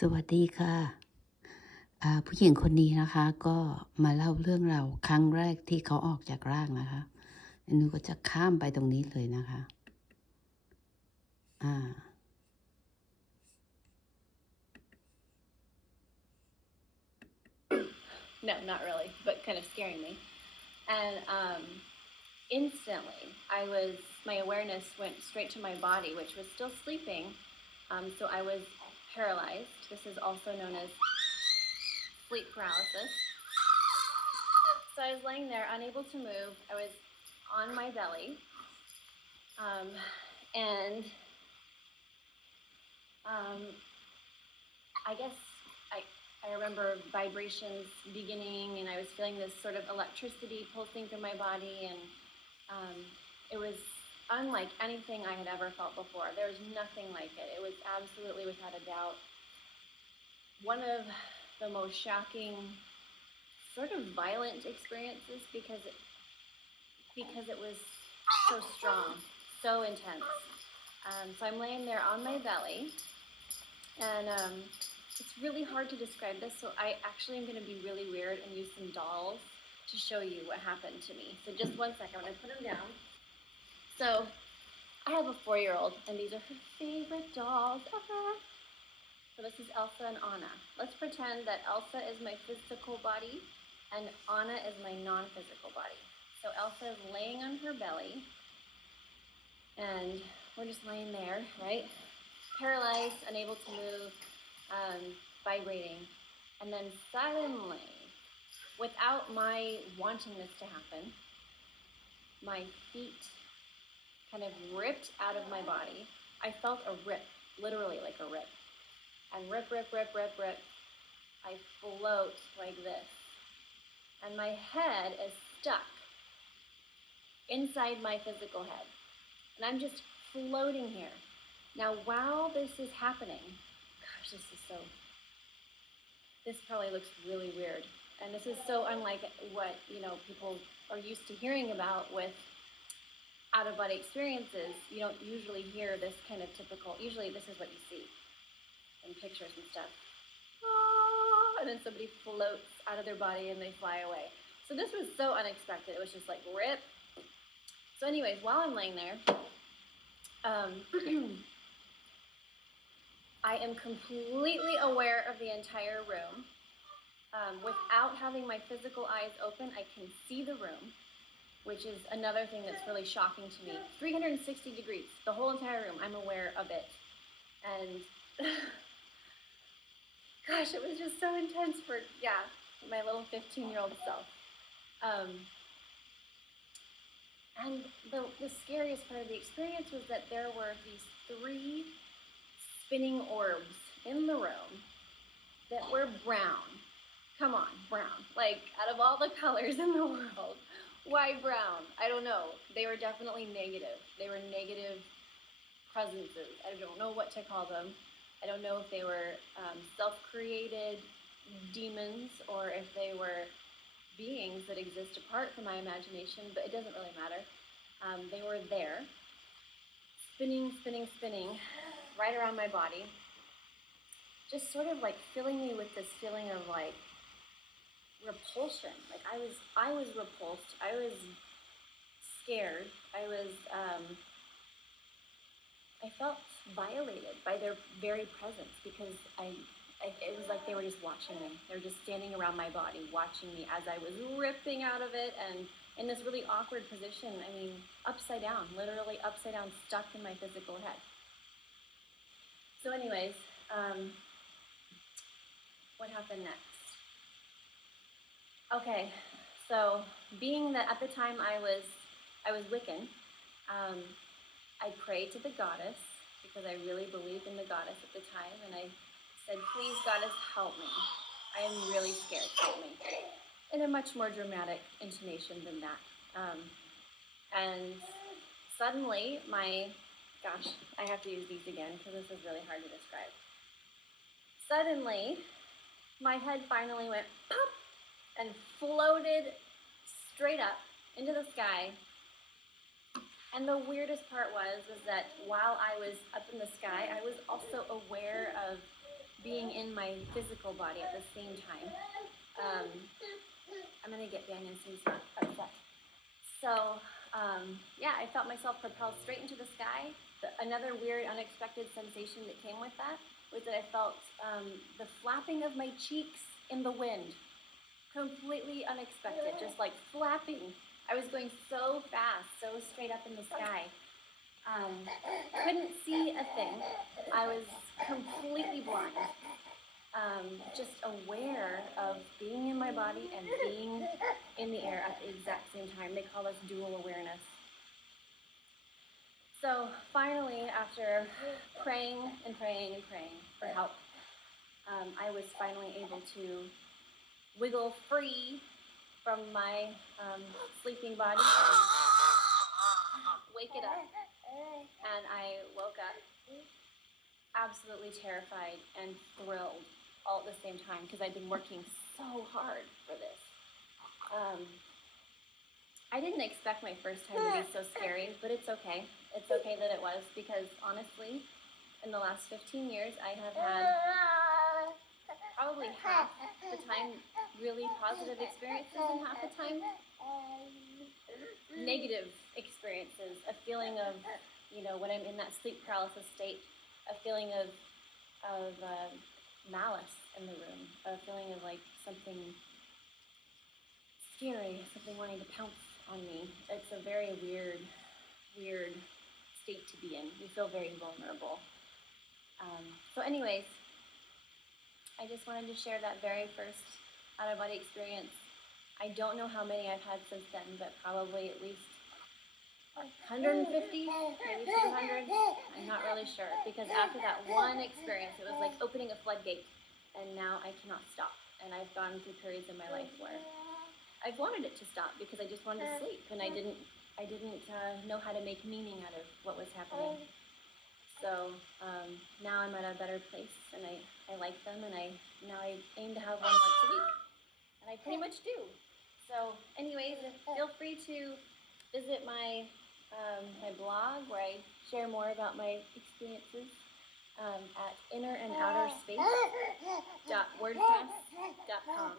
สวัสดีค่ะผู้หญิงคนนี้นะคะก็มาเล่าเรื่องราวครั้งแรกที่เขาออกจากร่างนะคะหนูก็จะข้ามไปตรงนี้เลยนะคะอ่า No, not really, but kind of scaring me. And instantly, my awareness went straight to my body, which was still sleeping. So I was paralyzed. This is also known as sleep paralysis. So I was laying there, unable to move. I was on my belly. And I guess I remember vibrations beginning, and I was feeling this sort of electricity pulsing through my body, and it was unlike anything I had ever felt before. There was nothing like it. It was absolutely without a doubt one of the most shocking, sort of violent experiences because it was so strong, so intense. So I'm laying there on my belly, and it's really hard to describe this, so I actually am going to be really weird and use some dolls to show you what happened to me. So just one second, I'm going to put them down. So I have a 4-year-old, and these are her favorite dolls ever. So this is Elsa and Anna. Let's pretend that Elsa is my physical body, and Anna is my non-physical body. So Elsa is laying on her belly, and we're just laying there, right? Paralyzed, unable to move, vibrating. And then suddenly, without my wanting this to happen, my feet kind of ripped out of my body. I felt a rip, literally like a rip. And rip, rip, rip, rip, rip. I float like this. And my head is stuck inside my physical head. And I'm just floating here. Now, while this is happening, gosh, this probably looks really weird. And this is so unlike what, people are used to hearing about with out-of-body experiences. You don't usually hear this kind of typical, usually this is what you see in pictures and stuff. And then somebody floats out of their body and they fly away. So this was so unexpected. It was just like rip. So anyways, while I'm laying there, I am completely aware of the entire room. Without having my physical eyes open, I can see the room, which is another thing that's really shocking to me. 360 degrees, the whole entire room, I'm aware of it. And gosh, it was just so intense for, my little 15-year-old self. And the scariest part of the experience was that there were these 3 spinning orbs in the room that were brown. Come on, brown. Like, out of all the colors in the world, why brown? I don't know. They were definitely negative. They were negative presences. I don't know what to call them. I don't know if they were self-created demons or if they were beings that exist apart from my imagination, but it doesn't really matter. They were there, spinning, spinning, spinning, right around my body, just sort of like filling me with this feeling of like repulsion. Like I was repulsed. I was scared. I felt violated by their very presence because it was like they were just watching me. They were just standing around my body, watching me as I was ripping out of it, and in this really awkward position. I mean, upside down, literally upside down, stuck in my physical head. So anyways, what happened next? Okay, so being that at the time I was Wiccan, I prayed to the goddess because I really believed in the goddess at the time, and I said, please, goddess, help me. I am really scared, help me. In a much more dramatic intonation than that. And suddenly gosh, I have to use these again because this is really hard to describe. Suddenly, my head finally went pop and floated straight up into the sky. And the weirdest part was that while I was up in the sky, I was also aware of being in my physical body at the same time. I'm gonna get behind and see some upset. So yeah, I felt myself propelled straight into the sky. Another weird, unexpected sensation that came with that was that I felt the flapping of my cheeks in the wind. Completely unexpected, just like flapping. I was going so fast, so straight up in the sky. Couldn't see a thing. I was completely blind. Just aware of being in my body and being in the air at the exact same time. They call this dual awareness. So finally, after praying and praying and praying for help, I was finally able to wiggle free from my sleeping body and wake it up. And I woke up absolutely terrified and thrilled all at the same time because I'd been working so hard for this. I didn't expect my first time to be so scary, but it's okay. It's okay that it was because honestly, in the last 15 years, I have had probably half the time really positive experiences and half the time negative experiences, a feeling of, you know, when I'm in that sleep paralysis state, a feeling of malice in the room, a feeling of like something scary, something wanting to pounce on me. It's a very weird state to be in. We feel very vulnerable. So anyways, I just wanted to share that very first out-of-body experience. I don't know how many I've had since then, but probably at least 150, maybe 200. I'm not really sure, because after that one experience, it was like opening a floodgate, and now I cannot stop. And I've gone through periods in my life where I've wanted it to stop because I just wanted to sleep, and I didn't know how to make meaning out of what was happening. So now I'm at a better place, and I like them, and now I aim to have one once a week, and I pretty much do. So anyways, feel free to visit my my blog where I share more about my experiences at innerandouterspace.wordpress.com.